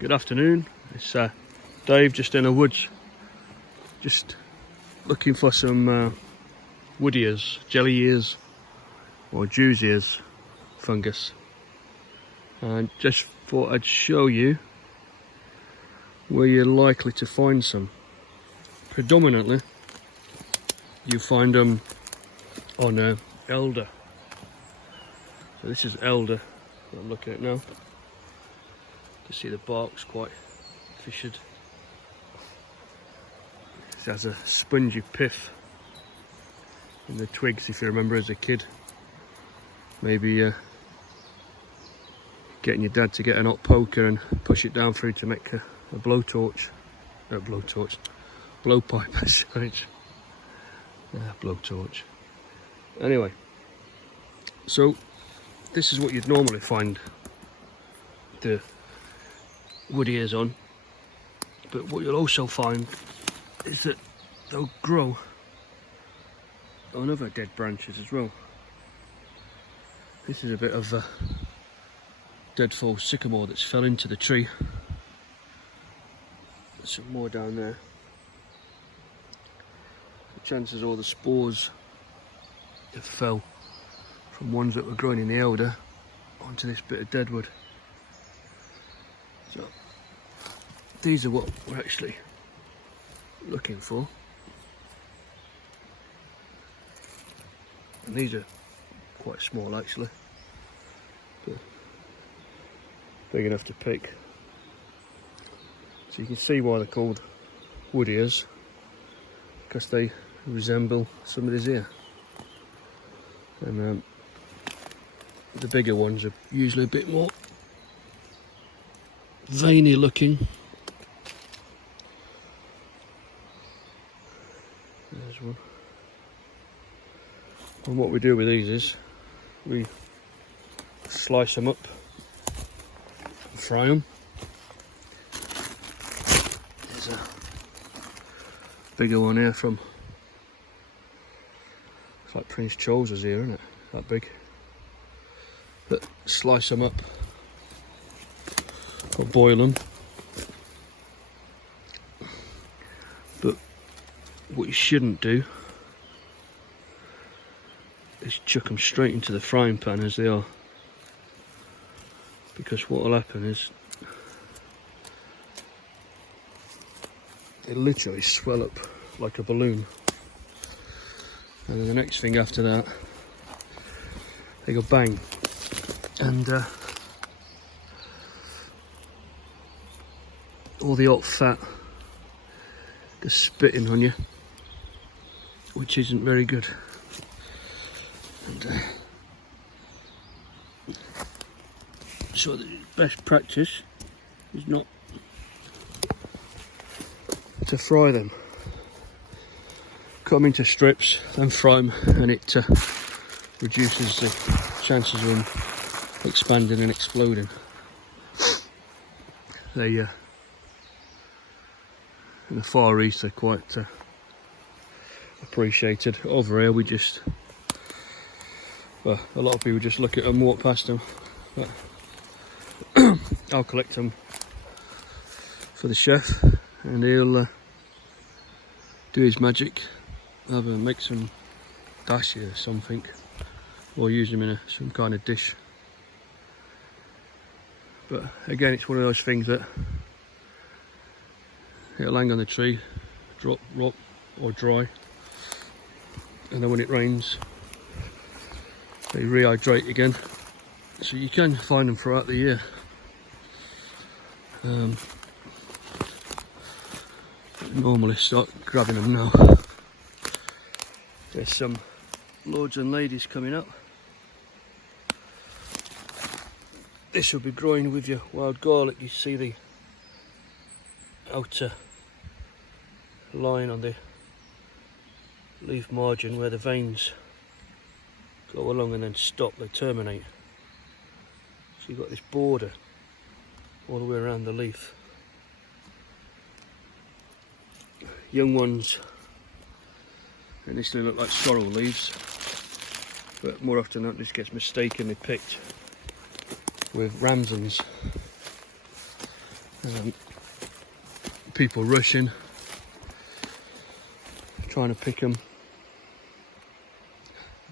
Good afternoon, it's Dave just in the woods, just looking for some wood ears, jelly ears or Jew's ears fungus, and just thought I'd show you where you're likely to find some. Predominantly you find them on elder. So this is elder that I'm looking at now. You see the bark's quite fissured. It has a spongy pith in the twigs, if you remember as a kid. Maybe getting your dad to get an hot poker and push it down through to make a blowtorch. Blowpipe, sorry. Blowtorch. Anyway, so this is what you'd normally find the wood ears on, but what you'll also find is that they'll grow on other dead branches as well. This is a bit of a dead false sycamore that's fell into the tree. There's some more down there. The chances are the spores that fell from ones that were growing in the elder onto this bit of deadwood. So these are what we're actually looking for, and these are quite small actually, but big enough to pick. So you can see why they're called wood ears, because they resemble somebody's ear. And the bigger ones are usually a bit more veiny looking. There's one. And what we do with these is we slice them up, fry them. There's a bigger one here from, it's like Prince Charles's ear, isn't it? That big. But slice them up or boil them. But what you shouldn't do is chuck them straight into the frying pan as they are, because what will happen is they literally swell up like a balloon, and then the next thing after that they go bang, and all the hot fat goes spitting on you, which isn't very good. And so the best practice is not to fry them. Cut them into strips and fry them, and it reduces the chances of them expanding and exploding. They in the Far East they're quite appreciated. Over here we just, well, a lot of people just look at them, walk past them, but I'll collect them for the chef, and he'll do his magic, either make some dashi or something, or use them in some kind of dish. But again, it's one of those things that it'll hang on the tree, drop, rot or dry, and then when it rains they rehydrate again. So you can find them throughout the year. Normally start grabbing them now. There's some lords and ladies coming up. This will be growing with your wild garlic. You see the outer line on the leaf margin where the veins go along and then stop, they terminate. So you've got this border all the way around the leaf. Young ones initially look like sorrel leaves, but more often than not this gets mistakenly picked with ramsons. People rushing, trying to pick them.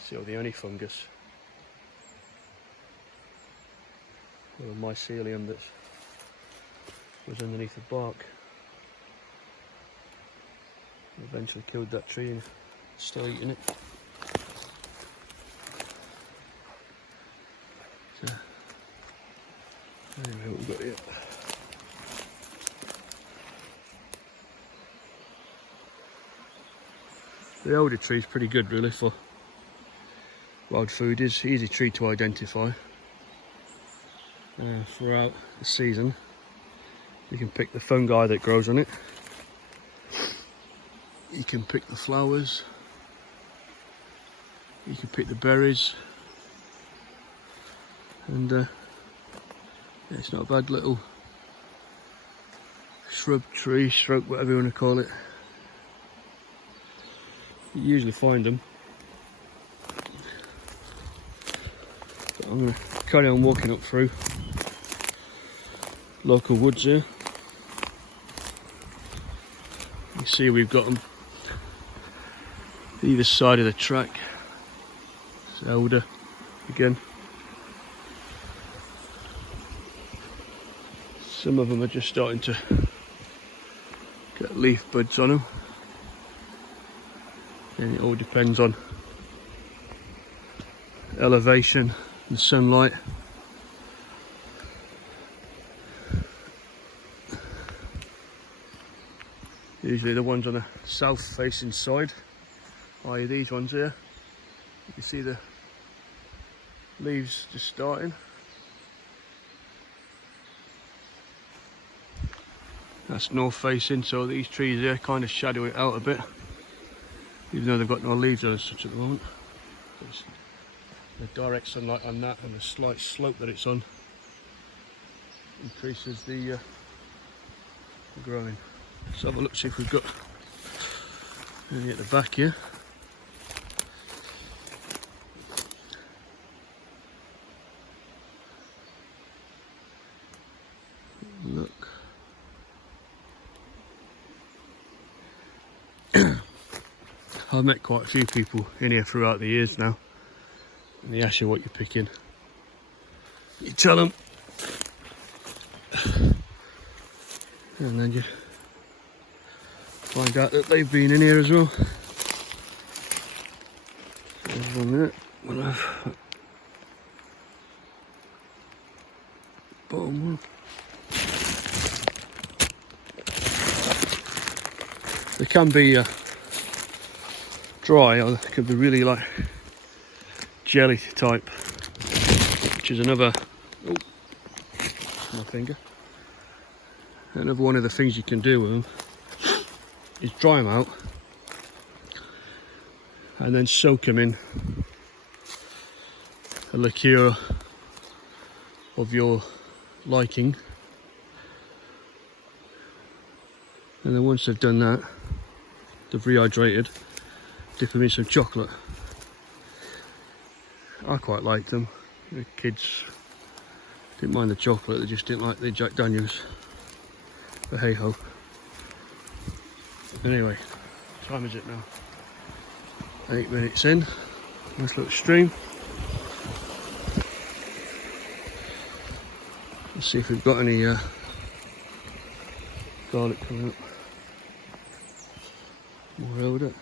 See all the only fungus, or the mycelium that was underneath the bark. Eventually killed that tree and still eating it. So, anyway, what we've got here. The older tree's pretty good really for wild food. Is easy tree to identify. Throughout the season, you can pick the fungi that grows on it. You can pick the flowers. You can pick the berries. And yeah, it's not a bad little shrub, tree, stroke, whatever you want to call it. You usually find them. But I'm going to carry on walking up through local woods here. You see we've got them either side of the track. It's elder again. Some of them are just starting to get leaf buds on them. And it all depends on elevation and sunlight. Usually the ones on the south facing side, i.e. these ones here. You can see the leaves just starting. That's north facing, so these trees here kind of shadow it out a bit, even though they've got no leaves on as such at the moment. It's the direct sunlight on that and the slight slope that it's on increases the growing. Let's have a look, see if we've got any at the back here. Look. I've met quite a few people in here throughout the years now, and they ask you what you're picking. You tell them, and then you find out that they've been in here as well. There's one there. We'll have bottom one. They can be dry, or they could be really like jelly type, which is another, oh, my finger. Another one of the things you can do with them is dry them out and then soak them in a liqueur of your liking, and then once they've done that, they've rehydrated, dip them in some chocolate. I quite like them. The kids didn't mind the chocolate, they just didn't like the Jack Daniels. But hey ho. Anyway, what time is it now? 8 minutes in. Nice little stream. Let's see if we've got any garlic coming up. More elder.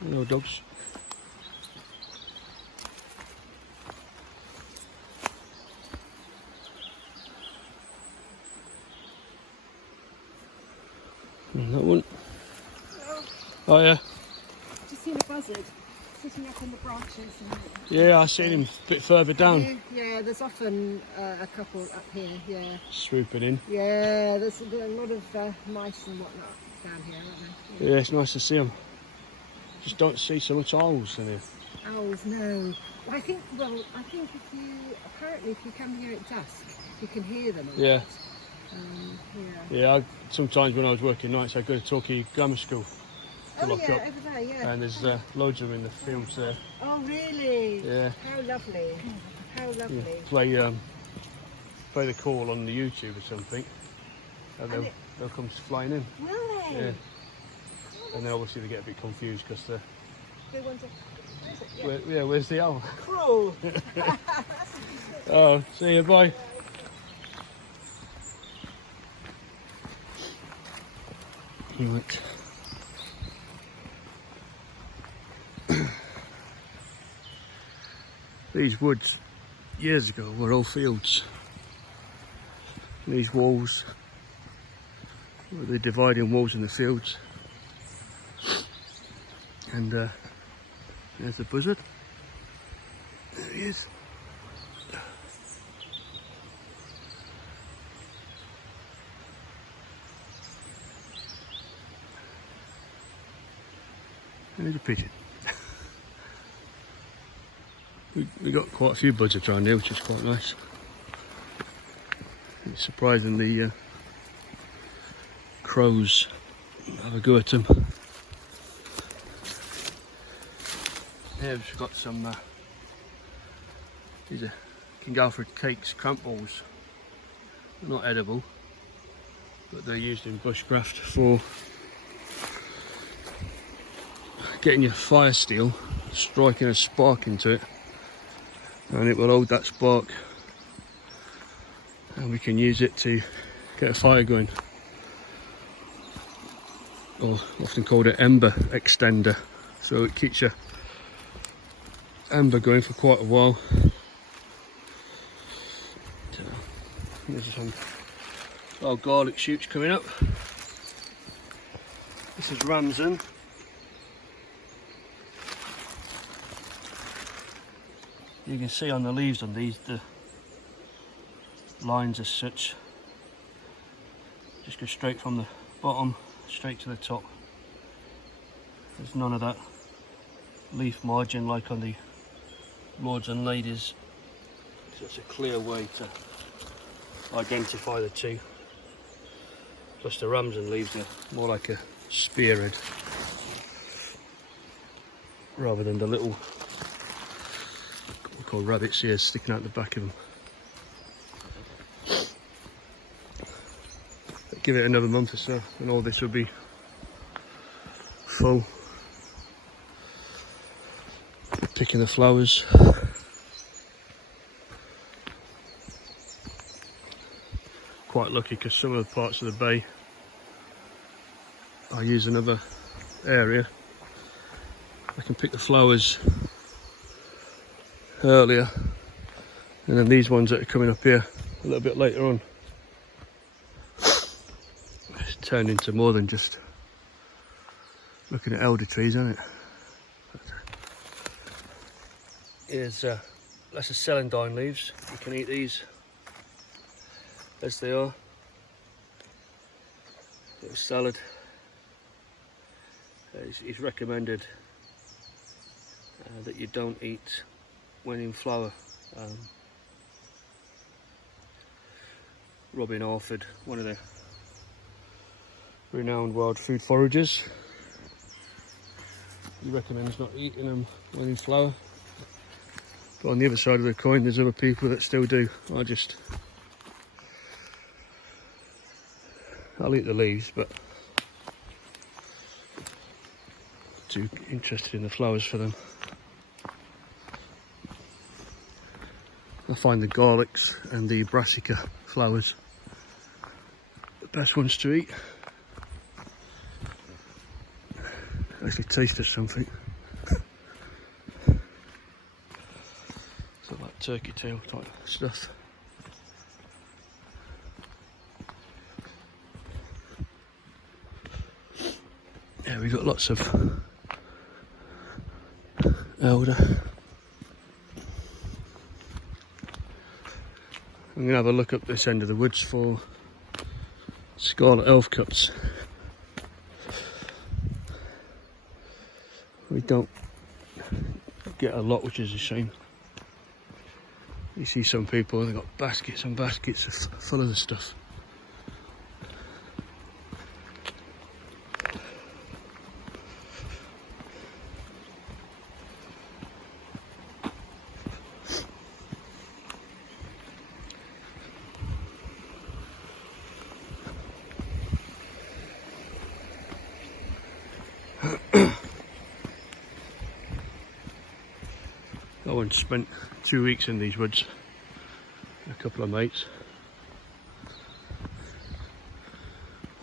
Hello dogs. And that one. Hello. Oh yeah. Just seen a buzzard sitting up on the branches. Yeah, I seen him a bit further down. Yeah, there's often a couple up here. Yeah. Swooping in. Yeah, there's a lot of mice and whatnot down here, aren't there? Yeah, it's nice to see them. Just don't see so much owls in here. Owls, no. Well, I think if you come here at dusk, you can hear them a lot. Yeah. Yeah. Yeah, sometimes when I was working nights, I'd go to Torquay Grammar School. to lock yeah, up. over there, yeah. And there's loads of them in the fields there. Oh, really? Yeah. How lovely. How lovely. Yeah. Play the call on the YouTube or something, and they'll come flying in. Will they? Yeah. And then obviously they get a bit confused because They want to... where's the owl? Cruel. Oh, see you, bye. Right. These woods years ago were all fields. These walls were the dividing walls in the fields. And there's the buzzard. There he is. And there's a pigeon. We got quite a few buzzards around here, which is quite nice. It's surprising the crows have a go at them. Here we've got some these are King Alfred cakes, cramp balls. They're not edible, but they're used in bushcraft for getting your fire steel, striking a spark into it, and it will hold that spark, and we can use it to get a fire going, or often called an ember extender. So it keeps your ember going for quite a while. There's some garlic shoots coming up. This is ramson. You can see on the leaves on these the lines as such. Just go straight from the bottom straight to the top. There's none of that leaf margin like on the lords and ladies. So it's a clear way to identify the two. Plus the ramson leaves are more like a spearhead rather than the little what we call rabbit's ears sticking out the back of them. But give it another month or so and all this will be full. Picking the flowers. Quite lucky because some of the parts of the bay I use another area. I can pick the flowers earlier, and then these ones that are coming up here a little bit later on. It's turned into more than just looking at elder trees, isn't it? Here's lots of celandine leaves. You can eat these as they are. Little salad. It's recommended that you don't eat when in flower. Robin Orford, one of the renowned wild food foragers, he recommends not eating them when in flower. But on the other side of the coin, there's other people that still do. I'll eat the leaves, but too interested in the flowers for them. I find the garlics and the brassica flowers the best ones to eat. Actually taste of something. So like turkey tail type stuff. Yeah, we've got lots of elder. I'm going to have a look up this end of the woods for scarlet elf cups. We don't get a lot, which is a shame. You see some people, they've got baskets and baskets full of the stuff. I once spent 2 weeks in these woods with a couple of mates.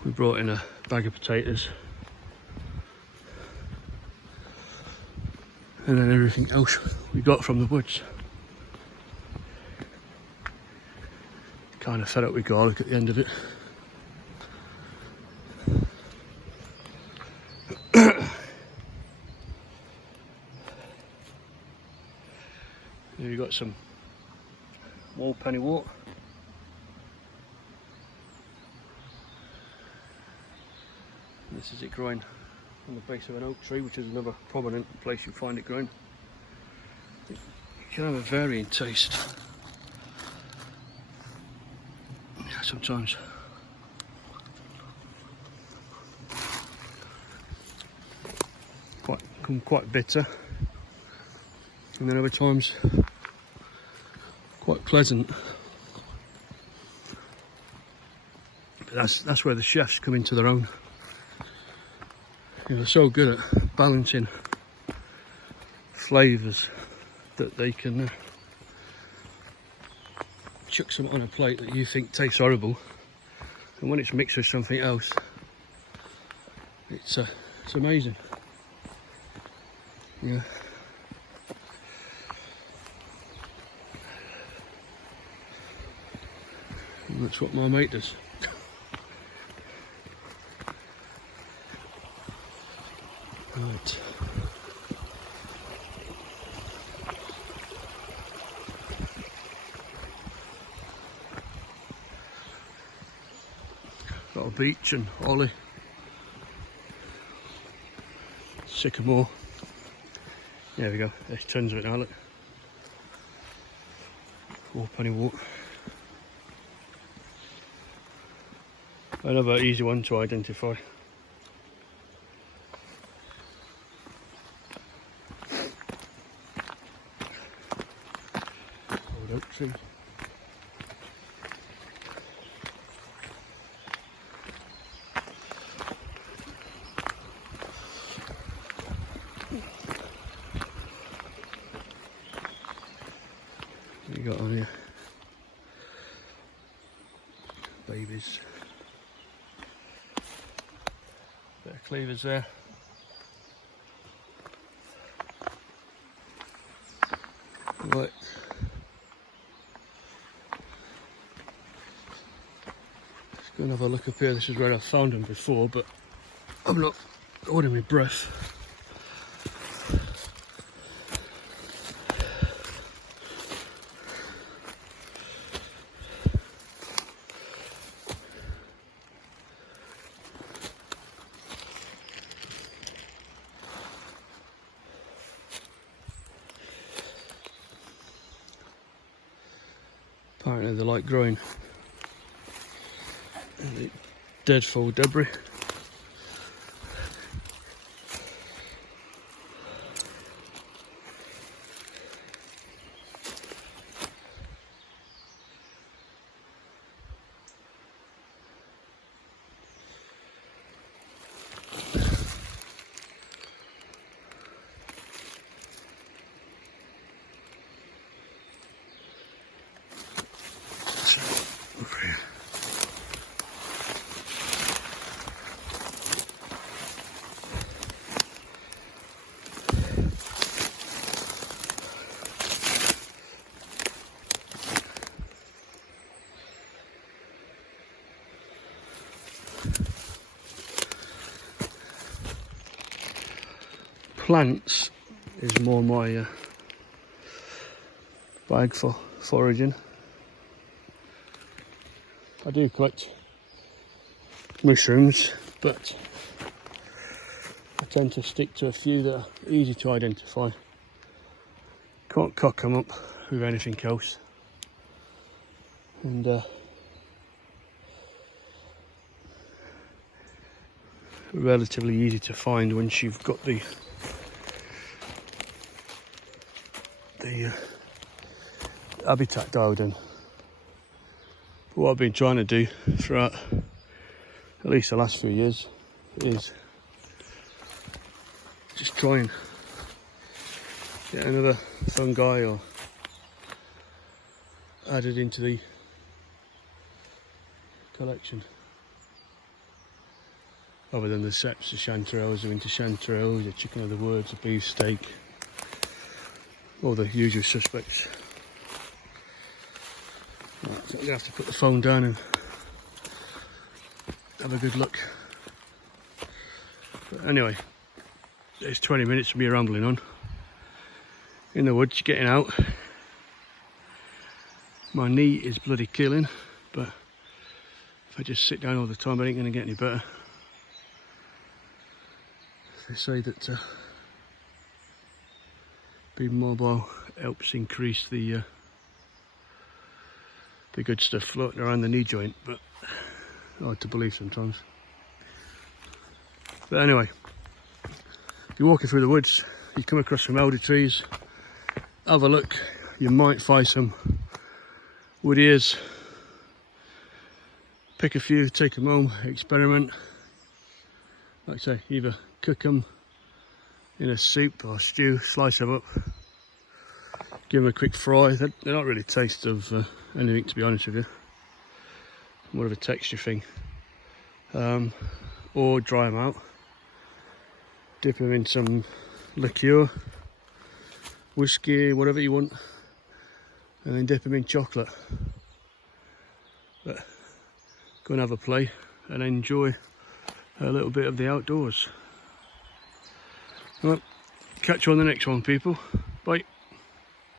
We brought in a bag of potatoes and then everything else we got from the woods. Kind of fed up with garlic at the end of it. Here you got some more pennywort. This is it growing on the base of an oak tree, which is another prominent place you find it growing. It can have a varying taste. Sometimes quite bitter, and then other times quite pleasant. But that's where the chefs come into their own. They're so good at balancing flavours that they can chuck something on a plate that you think tastes horrible, and when it's mixed with something else, it's amazing. Yeah. And that's what my mate does. Right. Got a beech and holly, sycamore. There we go. There's tons of it now. Look, more pennywort. Another easy one to identify. Old oak tree. What you got on here? Babies. Bit of cleavers there. Right. Let's go and have a look up here. This is where I've found them before, but I'm not holding my breath. Apparently they like growing in the deadfall debris. Over here. Plants is more my bag for foraging. I do collect mushrooms, but I tend to stick to a few that are easy to identify. Can't cock them up with anything else. And relatively easy to find once you've got the habitat dialed in. But what I've been trying to do throughout at least the last few years is just try and get another fungi or added into the collection. Other than the seps, the chanterelles, the winter chanterelles, the chicken of the woods, the beefsteak, all the usual suspects. Right, so I'm going to have to put the phone down and have a good look. But anyway, there's 20 minutes of me rambling on. In the woods, getting out. My knee is bloody killing, but if I just sit down all the time, I ain't going to get any better. They say that being mobile helps increase the good stuff floating around the knee joint, but hard to believe sometimes. But anyway, if you're walking through the woods, you come across some elder trees, have a look. You might find some wood ears. Pick a few, take them home, experiment. Like I say, either cook them in a soup or stew, slice them up, give them a quick fry. They're not really taste of anything, to be honest with you. More of a texture thing. Or dry them out, dip them in some liqueur, whiskey, whatever you want, and then dip them in chocolate. But go and have a play and enjoy a little bit of the outdoors. Right, catch you on the next one, people. Bye.